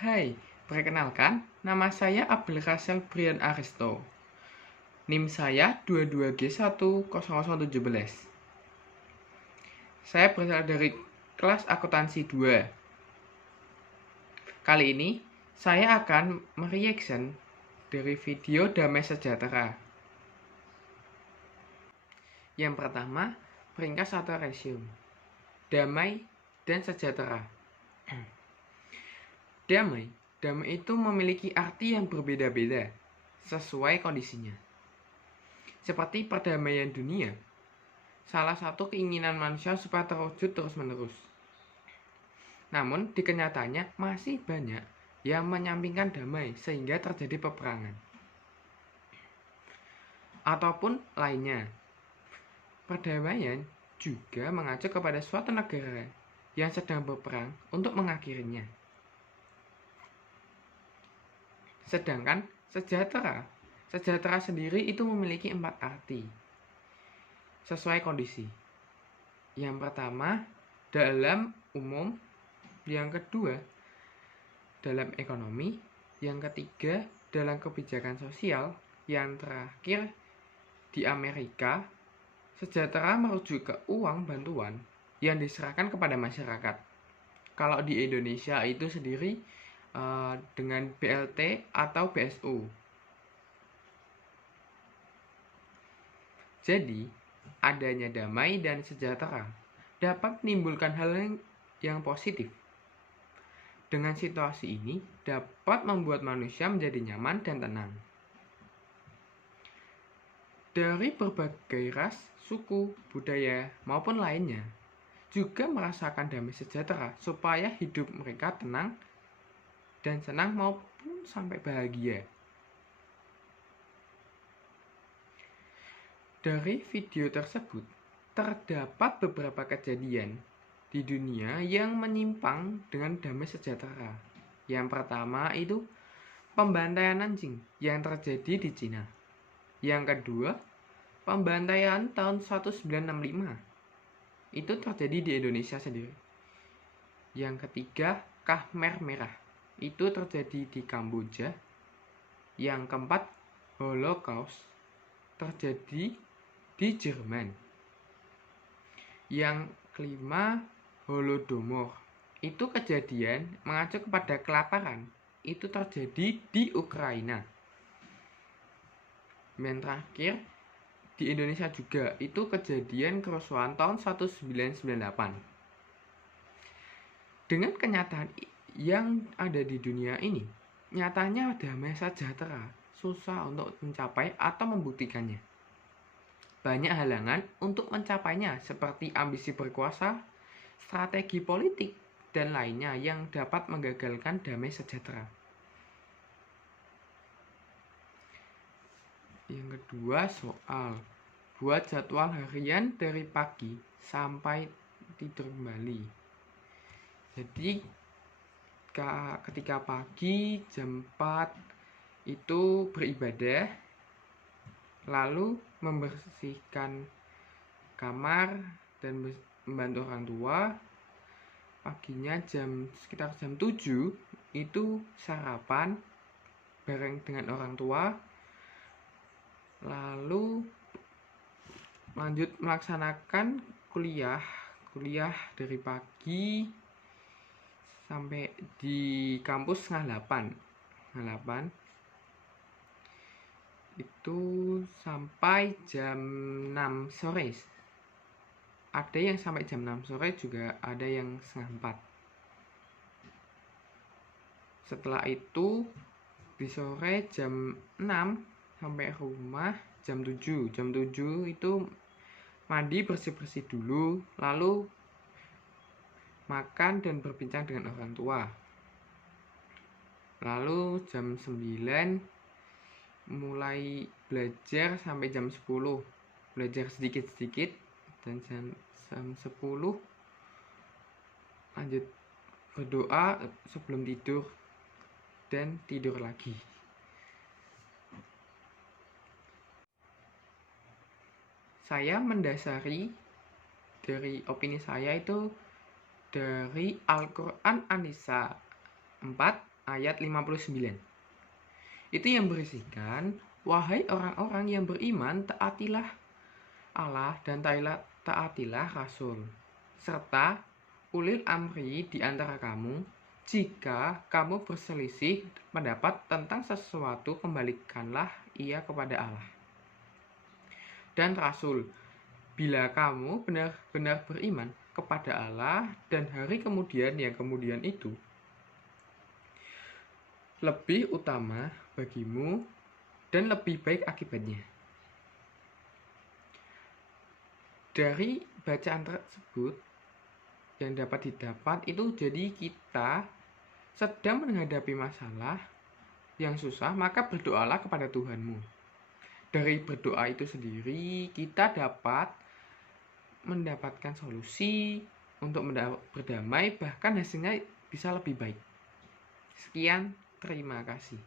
Hai, perkenalkan, nama saya Abdul Kasel Brian Aristo. NIM saya 22G10017. Saya berasal dari kelas akuntansi 2. Kali ini, saya akan mereaction dari video Damai Sejahtera. Yang pertama, peringkas atau resume. Damai dan sejahtera. Damai itu memiliki arti yang berbeda-beda sesuai kondisinya. Seperti perdamaian dunia, salah satu keinginan manusia supaya terwujud terus-menerus. Namun, di kenyataannya masih banyak yang menyampingkan damai sehingga terjadi peperangan. Ataupun lainnya, perdamaian juga mengacu kepada suatu negara yang sedang berperang untuk mengakhirinya. Sedangkan sejahtera sendiri itu memiliki 4 arti sesuai kondisi. Yang pertama, dalam umum. Yang kedua, dalam ekonomi. Yang ketiga, dalam kebijakan sosial. Yang terakhir, di Amerika, sejahtera merujuk ke uang bantuan yang diserahkan kepada masyarakat. Kalau di Indonesia itu sendiri dengan BLT atau BSU. Jadi, adanya damai dan sejahtera dapat menimbulkan hal yang positif. Dengan situasi ini dapat membuat manusia menjadi nyaman dan tenang. Dari berbagai ras, suku, budaya, maupun lainnya juga merasakan damai sejahtera supaya hidup mereka tenang dan senang maupun sampai bahagia. Dari video tersebut, terdapat beberapa kejadian di dunia yang menyimpang dengan damai sejahtera. Yang pertama itu pembantaian anjing yang terjadi di Cina. Yang kedua, pembantaian tahun 1965. Itu terjadi di Indonesia sendiri. Yang ketiga, Khmer Merah. Itu terjadi di Kamboja. Yang keempat, Holocaust terjadi di Jerman. Yang kelima, Holodomor. Itu kejadian mengacu kepada kelaparan. Itu terjadi di Ukraina. Dan terakhir, di Indonesia juga itu kejadian kerusuhan tahun 1998. Dengan kenyataan yang ada di dunia ini, nyatanya damai sejahtera susah untuk mencapai atau membuktikannya. Banyak halangan untuk mencapainya seperti ambisi berkuasa, strategi politik, dan lainnya yang dapat menggagalkan damai sejahtera. Yang kedua, soal buat jadwal harian dari pagi sampai tidur kembali. Jadi ketika pagi jam 4 itu beribadah, lalu membersihkan kamar dan membantu orang tua. Paginya sekitar jam 7 itu sarapan bareng dengan orang tua, lalu lanjut melaksanakan kuliah dari pagi sampai di kampus setengah 8 itu sampai jam 6 sore. Ada yang sampai jam 6 sore juga, ada yang setengah 4. Setelah itu di sore jam 6 sampai rumah jam 7. Jam 7 itu mandi, bersih-bersih dulu, lalu makan dan berbincang dengan orang tua. Lalu jam 9 mulai belajar sampai jam 10. Belajar sedikit-sedikit dan jam 10 lanjut berdoa sebelum tidur dan tidur lagi. Saya mendasari dari opini saya itu dari Al-Quran An-Nisa 4 ayat 59. Itu yang berisikan, wahai orang-orang yang beriman, taatilah Allah dan taatilah Rasul, serta ulil amri di antara kamu. Jika kamu berselisih pendapat tentang sesuatu, kembalikanlah ia kepada Allah dan Rasul. Bila kamu benar-benar beriman kepada Allah dan hari kemudian yang kemudian itu lebih utama bagimu dan lebih baik akibatnya. Dari bacaan tersebut yang dapat didapat itu, jadi kita sedang menghadapi masalah yang susah, maka berdoalah kepada Tuhanmu. Dari berdoa itu sendiri kita dapat mendapatkan solusi untuk berdamai, bahkan hasilnya bisa lebih baik. Sekian, terima kasih.